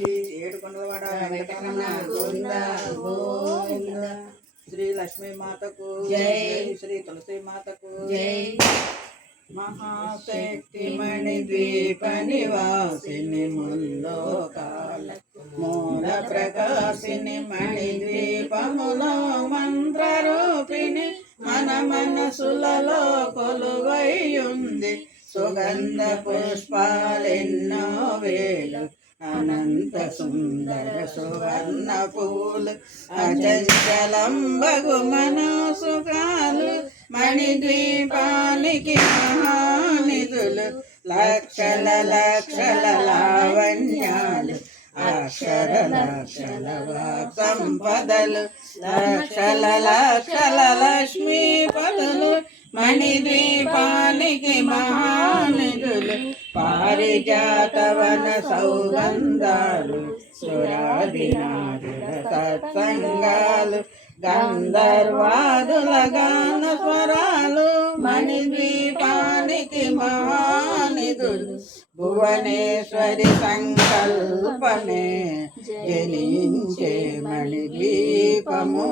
ఏడుకొండలవాడ వెంకటరమణ గోవింద గోవింద. శ్రీ లక్ష్మీ మాతకు జై, శ్రీ తులసి మాతకు జై. మహాశక్తి మణి ద్వీప నివాసిని ముల్లోకాలకు మూల ప్రకాశిని మణి ద్వీపములో మంత్ర రూపిణి మన మనసులలో కొలువైయుంది. సుగంధ పుష్పాలెన్నో వేలు అనంత సుందర సువర్ణ పూలు అచంచలంబగు మనోసుఖాలు మణిద్వీపానికి మహానిధులు లక్షల లక్షల లావణ్యాలు అక్షర లక్షల సంపదలు లక్షల లక్షల లక్ష్మీపదులు మణిద్వీపానికి మహానిధులు పారిజాతవన సౌగంధాలు సురాదినాదుల సత్సంగాలు గంధర్వాదుల గాన స్వరాలు మణిద్వీపానికి మహానిధులు భువనేశ్వరి సంకల్పమే జనించే మణిద్వీపము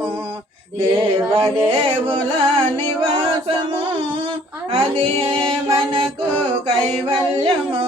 దేవదేవుల నివాసము అది మనకు కైవల్యము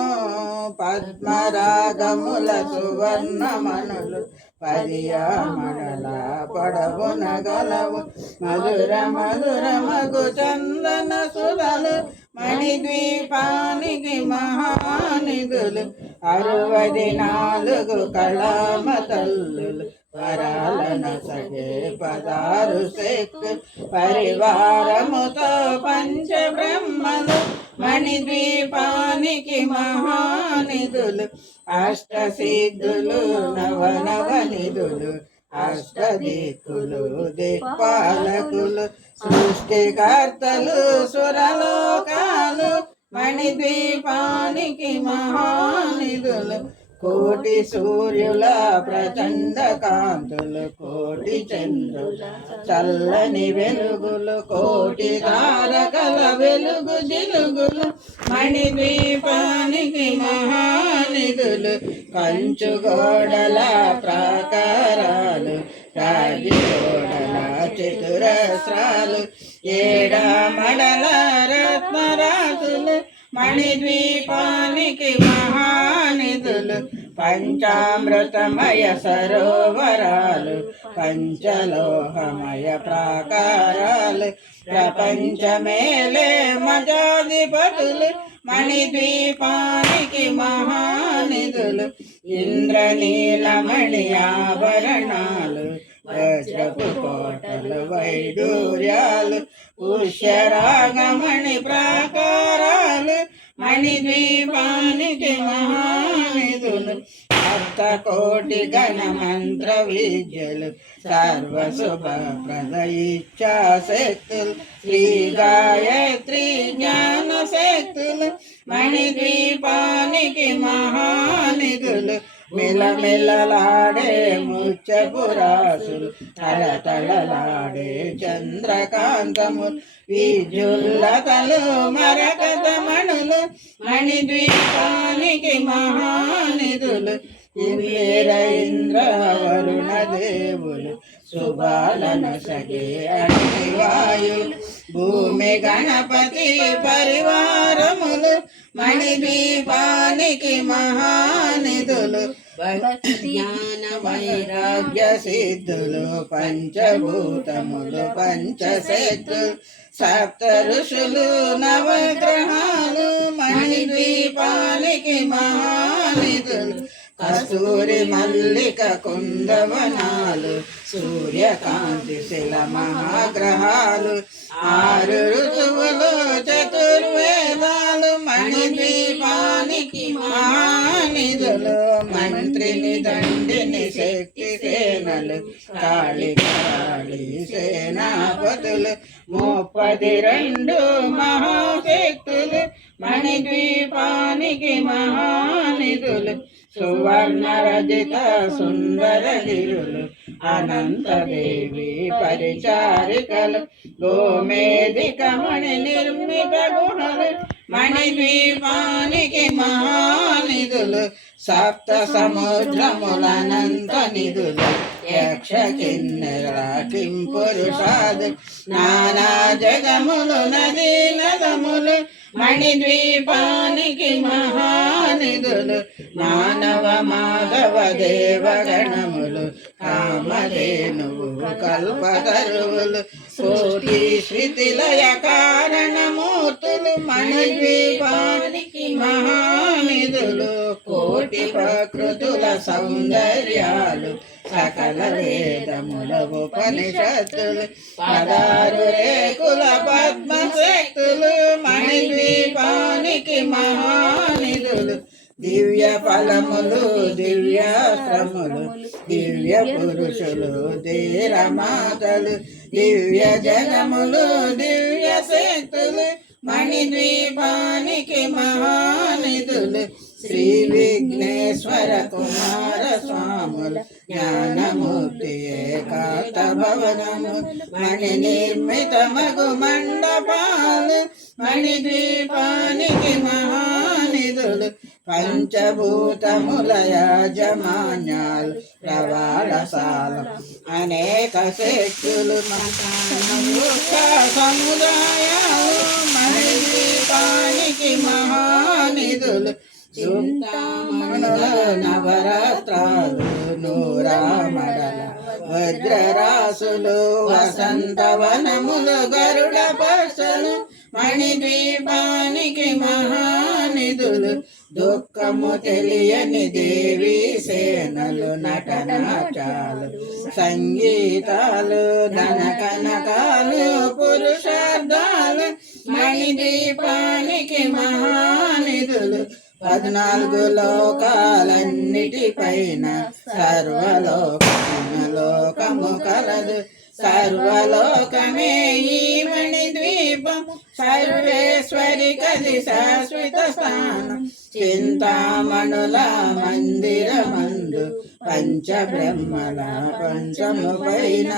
పద్మరాగముల సువర్ణమణులు పదియామడల పడవున గలవు మధుర మధుర మగు చందన సుధలు మణిద్వీపానికి మహానిధులు 64 కళామ తల్లులు వరాలన సగే 16 శక్తులు పరివారముతో పంచబ్రహ్మలు మణిద్వీపానికి మహానిధులు అష్టసిద్ధులు నవనవనిధులు అష్టదిక్కులు దిక్పాలకులు సృష్టికర్తలు సురలోకాలు మణిద్వీపానికి మహానిధులు కోటి సూర్యుల ప్రచండ కాంతులు కోటి చంద్రుల చల్లని వెలుగులు కోటి తారకల వెలుగు జిలుగులు మణిద్వీపానికి మహానిధులు కంచు గోడల ప్రాకారాలు రాజగోడల చతురస్రాలు ఏడామడల రత్నరాసులు మణిద్వీపానికి మహానిధులు పంచామృతమయ సరోవరాలు పంచలోహమయ ప్రాకారాలు ప్రపంచమేలే మజాధిపతులు మణిద్వీపానికి మహానిధులు ఇంద్రనీలమణి ఆభరణాలు వజ్రపు కోటలు వైడూర్యాలు పుష్యరాగమణి ప్రాకారాలు మణిద్వీపానికి మహానిధులు సప్తకోటి గణమంత్ర విద్యలు సర్వశుభప్రద ఇచ్ఛాశక్తులు శ్రీ గాయత్రి జ్ఞాన శక్తులు మణిద్వీపానికి మహానిధులు మిలమిలలాడే ముచ్చపురాసులు తలతళలాడే చంద్రకాంతములు విజుల్లతలు మరకతమణులు మణిద్వీపానికి మహానిధులు ఇంద్ర ఇంద్ర వరుణ దేవులు శుభాలన సగే అగ్నివాయులు భూమి గణపతి పరివారములు మణిద్వీపానికి మహానిధులు జ్ఞాన వైరాగ్య సిద్ధులు పంచభూతములు పంచశక్తులు సప్త ఋషులు నవగ్రహాలు మణిద్వీపానికి మహానిధులు కస్తూరి మల్లిక కుందవనాలు సూర్యకాంతి శిల మహాగ్రహాలు 6 ఋతువులు చతుర్వేదాలు మణిద్వీపానికి మహానిధులు మంత్రిని దండిని శక్తి సేనలు కాళి సేనాపతులు 32 మహాశక్తులు మణిద్వీపానికి మహానిధులు సువర్ణ రజిత సుందర గిరులు అనంతదేవి పరిచారికలు గోమేధిక మణి నిర్మిత గుహలు మణిద్వీపానికి మహానిధులు సప్త సముద్రములనంత నిధులు యక్ష కిన్నెర కింపురుషాదు నానా జగములు నదీ నదములు మణిద్వీపానికి మహానిధులు మానవ మాధవ దేవగణములు కామధేనువు కల్పతరువులు కోటి శృతిలయ కారణమూర్తులు మణిద్వీపానికి మహానిధులు కోటి ప్రకృతుల సౌందర్యాలు సకల వేదముల ఉపనిషత్తులు 16 రేకుల పద్మశక్తులు మణిద్వీపానికి మహానిధులు దివ్య ఫలములు దివ్యాశ్రములు దివ్య పురుషులు ధీరమాతలు దివ్య జనములు దివ్య శక్తులు మణిద్వీపానికి మహానిధులు శ్రీ విఘ్నేశ్వర కుమార స్వాములు జ్ఞానమూర్తి ఏకాంత భవనము మణి నిర్మిత మగు మండపాలు మణిద్వీపానికి మహానిధులు పంచభూతముల యాజమాన్యాలు ప్రవాళశాల అనేక శక్తులు సముదాయాలు మణిద్వీపానికి మహానిధులు చింతామణుల నవరాత్రాలు నూరామడల వజ్రరాసులు వసంతవనములు గరుడ పర్సలు మణిద్వీపానికి మహానిధులు దుఃఖము తెలియని దేవి సేనలు నటనాచాలు సంగీతాలు ధన కనకాలు పురుషార్థాలు మణిద్వీపానికి మహానిధులు 14 లోకాలన్నిటిపైన సర్వలోకము కలదు సర్వలోకమే ఈ మణిద్వీపము సర్వేశ్వరి కది శాశ్వత స్థానం చింతామణుల మందిరమందు పంచబ్రహ్మల పంచము పైన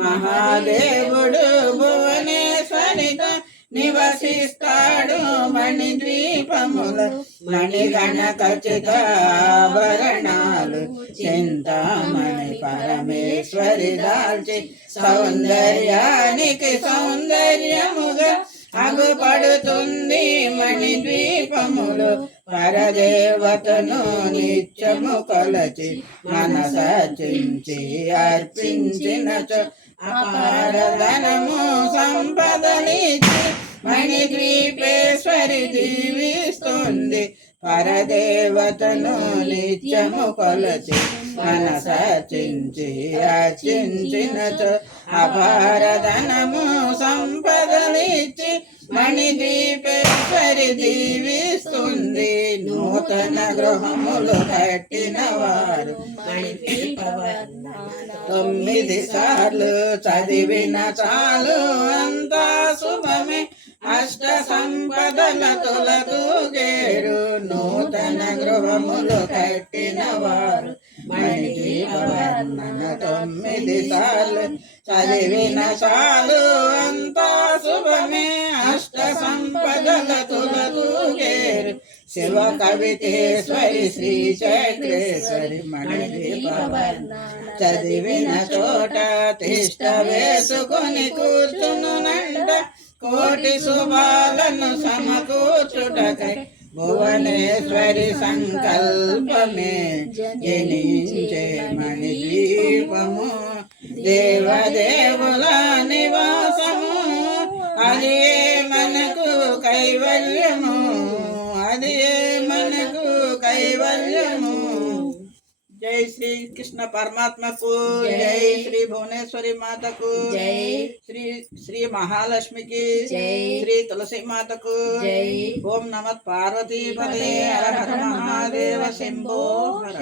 మహాదేవుడు భువనేశ్వరితో నివసిస్తాడు మణిద్వీపముల మణిగణ ఖచ్చిత ఆభరణాలు చింతామణి పరమేశ్వరి దాల్చి సౌందర్యానికి సౌందర్యముగా అగుపడుతుంది మణిద్వీపములు పరదేవతను నిత్యము కొలచి మనసర్చించి అర్పించినచో అపారధనము సంపదలిచ్చి మణిద్వీపేశ్వరి జీవిస్తుంది పరదేవతను నిత్యము కొలచి మనసర్చించి అర్చించినచో అపారధనము సంపదలిచ్చి మణిద్వీపేశ్వరి జీవిస్తుంది నూతన గృహములు కట్టిన వారు 9 సార్లు చదివిన చాలు అంతా శుభమే అష్ట సంపదల తొలతూగేరు నూతన గృహములు కట్టిన వారు మణిద్వీపవర్ణన 9 సార్లు చదివిన చాలు అంతా శుభమే అష్ట సంపదల తొలతూగేరు శివ కవితేశ్వరి శ్రీ చక్రేశ్వరి మణిద్వీపవర్ణన చదివిన చోట తిష్ట వేసుకొని కూర్చునునంట కోటి శుభాలను సమకూర్చుటకై భువనేశ్వరి సంకల్పమే జనించే మణిద్వీపము దేవదేవుల నివాసము అదే మనకు కైవల్యము అదే మనకు కైవల్యము జై శ్రీ కృష్ణ పరమాత్మకు జై శ్రీ భువనేశ్వరి మాతకు జై శ్రీ శ్రీ మహాలక్ష్మికి జై శ్రీ తులసి మాతకు జై ఓం నమః పార్వతీ పదే హర హర మహాదేవ శంభో హర